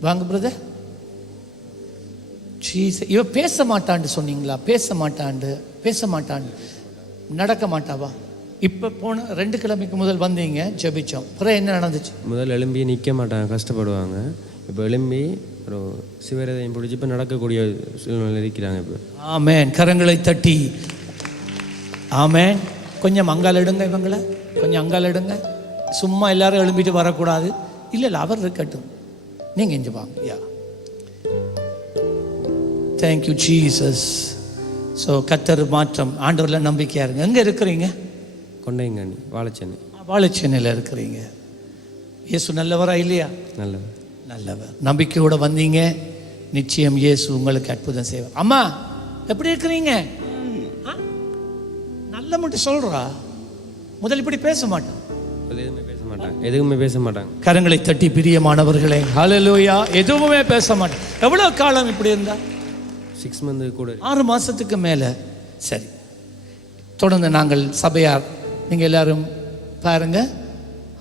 வாங்க brother cheese இவ பேச மாட்டான்னு சொன்னீங்களா? பேச மாட்டாண்டு பேச மாட்டாண்டு நடக்க மாட்டாவா? இப்போ போன ரெண்டு கிழமைக்கு முதல் வந்தீங்க ஜெபிச்சோம். அப்புறம் என்ன நடந்துச்சு? முதல்ல எழும்பி நிற்க மாட்டாங்க கஷ்டப்படுவாங்க. இப்போ எழும்பி ஒரு சிவரதையும் பிடிச்சி இப்போ நடக்கக்கூடிய சூழ்நிலை இருக்கிறாங்க இப்போ. ஆமேன். கரங்களை தட்டி. ஆமேன். கொஞ்சம் அங்கால் எடுங்க இவங்களை. கொஞ்சம் அங்கால் எடுங்க. சும்மா எல்லாரும் எழும்பிட்டு வரக்கூடாது. இல்லை இல்லை அவர் இருக்கட்டும். நீங்கள் இங்கே வாங்க. யா தேங்க்யூ ஜீசஸ் ஸோ கத்தர் மாற்றம். ஆண்டவரில் நம்பிக்கையா இருங்க. எங்கே இருக்கிறீங்க? கொண்டைங்கண்ணி வாழைச்சேனை. வாழைச்சேனையில் இருக்கிறீங்க. இயேசு நல்லவரா இல்லையா? நல்லது நல்லவர். நம்பிக்கையோட வந்தீங்க. நிச்சயம் இயேசு உங்களுக்கு அற்புதம் செய்வார். அம்மா எப்படி இருக்கிறீங்க? நல்ல மட்டும் சொல்றா. முதல் இப்படி பேச மாட்டோம் மாட்டாங்க எதுவுமே பேச மாட்டாங்க கரங்களை தட்டி பிரியமானவர்களே. ஹalleluya. எதுவுமே பேச மாட்டோம் எவ்வளவு காலம் இப்படி இருந்தா? சிக்ஸ் மந்த் கூட. ஆறு மாசத்துக்கு மேல. சரி. தொடர்ந்து நாங்கள் சபையார் நீங்க எல்லாரும் பாருங்க.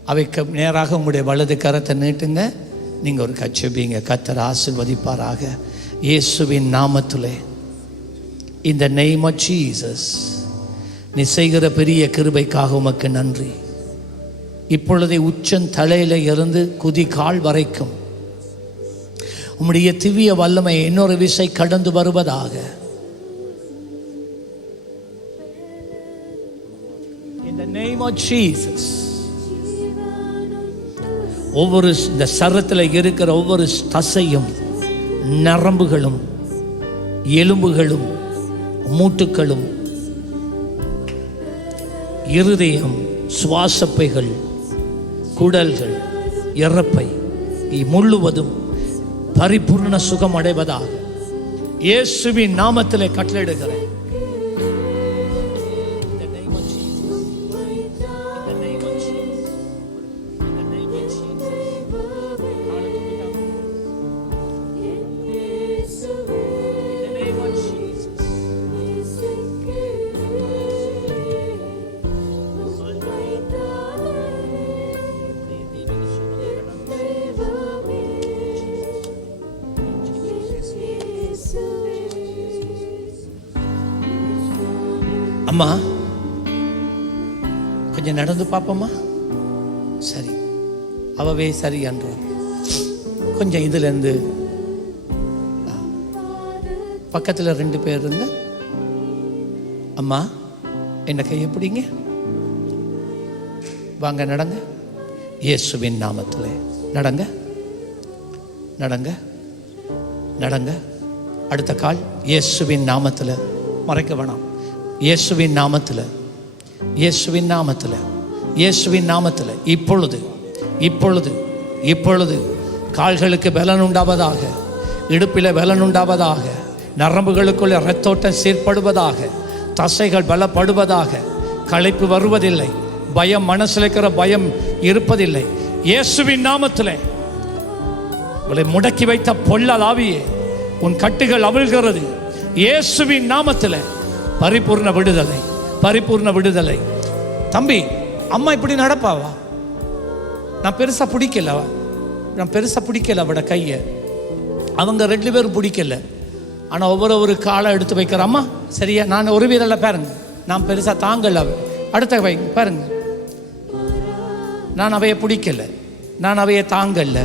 அவைக்கு நேராக உங்களுடைய வலது கரத்தை நீட்டுங்க. நீங்க ஒரு கச்சபிங்க கத்தர் ஆசிர்வதிப்பாராக. இயேசுவின் நாமத்திலே. இந்த name of ஜீசஸ் நீ செய்கிற பெரிய கிருபைக்காக உமக்கு நன்றி. இப்பொழுதே உச்சன் தலையில இருந்து குதி கால் வரைக்கும். உம்முடைய திவ்ய வல்லமை இன்னொரு விசை கடந்து வருவதாக. ஒவ்வொரு இந்த சரத்தில் இருக்கிற ஒவ்வொரு தசையும் நரம்புகளும் எலும்புகளும் மூட்டுக்களும் இருதயம் சுவாசப்பைகள் குடல்கள் இறப்பை முழுவதும் பரிபூர்ண சுகம் அடைவதாக இயேசுவின் நாமத்திலே கட்டளையிடுகிறேன். அம்மா கொஞ்சம் நடந்து பார்ப்போமா சரி. அவவே சரி என்றார். கொஞ்சம் இதுலேருந்து பக்கத்தில் ரெண்டு பேர் இருந்த அம்மா என்ன கை எப்படிங்க? வாங்க நடங்க. இயேசுவின் நாமத்தில். நடங்க. நடங்க. நடங்க. அடுத்த கால் இயேசுவின் நாமத்தில். மறைக்க வேணாம். இயேசுவின் நாமத்தில் இயேசுவின் நாமத்தில் இயேசுவின் நாமத்தில் இப்பொழுது இப்பொழுது இப்பொழுது கால்களுக்கு பலன் உண்டாவதாக இடுப்பில் பலன் உண்டாவதாக நரம்புகளுக்குள்ள இரத்தோட்டம் சீர்படுவதாக தசைகள் பலப்படுவதாக களைப்பு வருவதில்லை பயம் மனசில் இருக்கிற பயம் இருப்பதில்லை. இயேசுவின் நாமத்திலே உங்களை முடக்கி வைத்த பொல்லலாவியே உன் கட்டுகள் அவிழ்கிறது. இயேசுவின் நாமத்தில் பரிபூர்ண விடுதலை பரிபூர்ண விடுதலை. தம்பி அம்மா இப்படி நடப்பாவா? நான் பெருசாக பிடிக்கல. நான் பெருசாக பிடிக்கல அவட கையை. அவங்க ரெண்டு பேரும் பிடிக்கல. ஆனால் ஒவ்வொரு ஒரு காலை எடுத்து வைக்கிற அம்மா சரியா? நான் ஒரு வீரல்ல பாருங்க. நான் பெருசாக தாங்கல அவ. அடுத்த வை பாருங்க. நான் அவையை பிடிக்கல. நான் அவையை தாங்கல.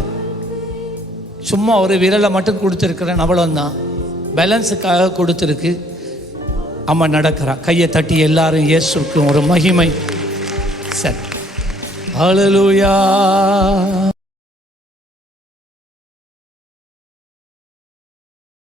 சும்மா ஒரு விரலை மட்டும் கொடுத்துருக்குறேன். அவ்வளோந்தான் பேலன்ஸுக்காக கொடுத்துருக்கு. அம்மா நடக்கிறா. கையை தட்டி எல்லாரும் இயேசுக்கும் ஒரு மகிமை. சரி. அழலுயா